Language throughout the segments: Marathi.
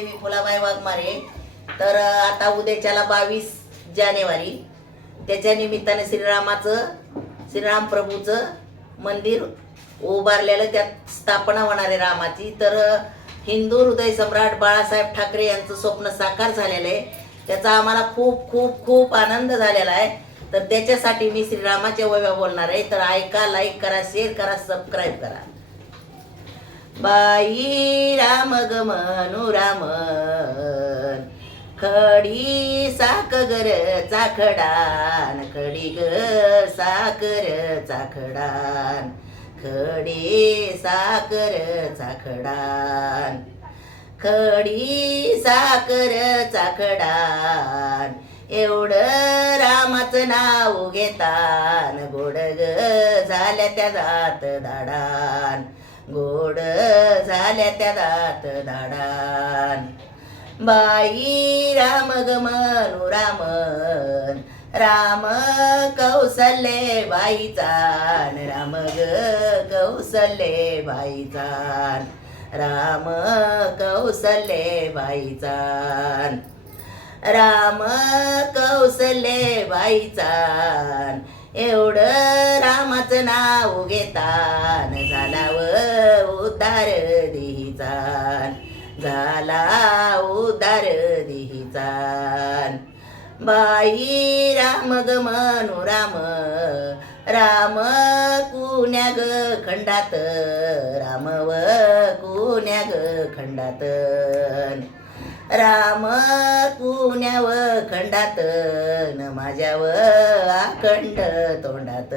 मी फुलाबाई वाघमारे. तर आता उद्याच्याला बावीस जानेवारी. त्याच्या निमित्ताने श्रीरामाचं श्रीराम प्रभूचं मंदिर उभारलेलं त्यात स्थापना होणार आहे रामाची. तर हिंदू हृदय सम्राट बाळासाहेब ठाकरे यांचं स्वप्न साकार झालेलं आहे. त्याचा आम्हाला खूप खूप खूप आनंद झालेला आहे. तर त्याच्यासाठी मी श्रीरामाच्या वव्या बोलणार आहे. तर ऐका लाईक करा शेअर करा सबस्क्राईब करा. बाई राम ग मनू खडी साखर चाखडान खडी ग साखर चाखडान खडी साखर चाखडान खडी साखर चाखडान. एवढं रामाचं नाव घेतान गोड ग झाल्या त्या जात दाडान. गोड झाल्या त्या दात दाडान. बाई राम गमनु राम रामन राम कौसल्ये बाईचान. राम ग कौसल्ये बाईचान. राम कौसल्ये बाईचान. राम कौसल्ये बाईचान. एवढं रामाचं नाव घेतान. झाला झाला उदार देहीचान बाई राम ग मनू राम राम कुण्या ग खंडात राम व कुण्या ग खंडात. राम कुण्याव खंडात न माझ्याव अखंड तोंडात.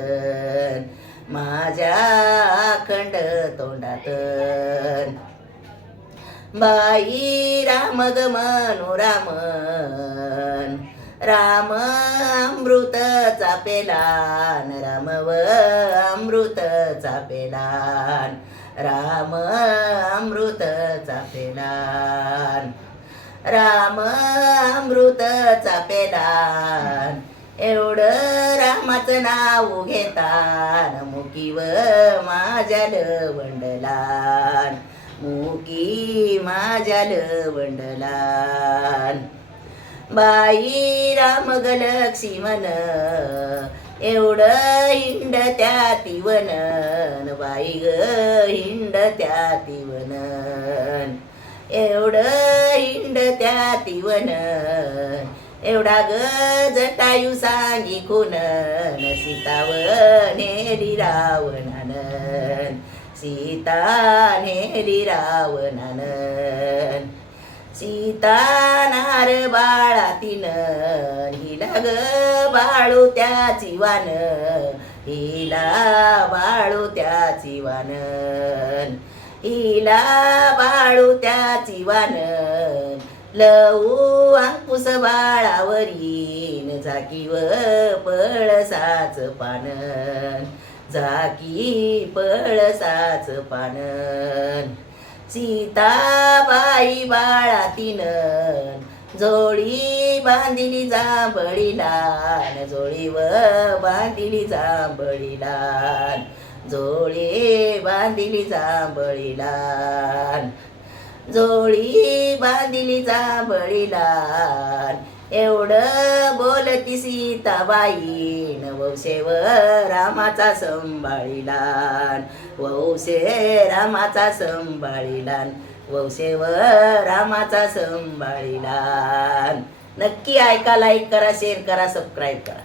माझ्या खंड तोंडात. बाई राम ग मनू रामन राम अमृत चापेलान राम व अमृत चापेलान राम अमृत चापेलान. राम अमृत चापेलान एवढं रामाचं नाव घेता मुकीव माझ्या लवंडलान मुकी माझ्या लवंडलान. बाई राम गलक्षी मन एवढं हिंड त्या तिवनन बाई ग हिंड त्या तिवनन एवढं हिंड त्या तिवन एवढा ग जटायू सांगी खुनन सीताव नेली रावणानन सीता नेली रावणानन सीता नार बाळा तिनं हिला ग बाळू त्याची वान. हिला बाळू त्याची जीवान हिला बाळू त्याची वानन लऊ अंकुश बाळावरीन झाकीव पळसाच पानन झाकी पळसाच पानन. सीताबाई बाळा तिनं जोडी बांधिली जांभळीलान व बांधिली जांभळीलान जोडी बांधिली जांभळीलान. जोडी बांधिली जांभळीलान एवढं बोलती सीताबाई वौसेव रामाचा संभाळीला वौसे रामाचा संभाळीलान वौसेव रामाचा संभाळीला नक्की ऐका लाईक करा शेअर करा सबस्क्राईब करा.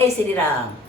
जय श्रीराम.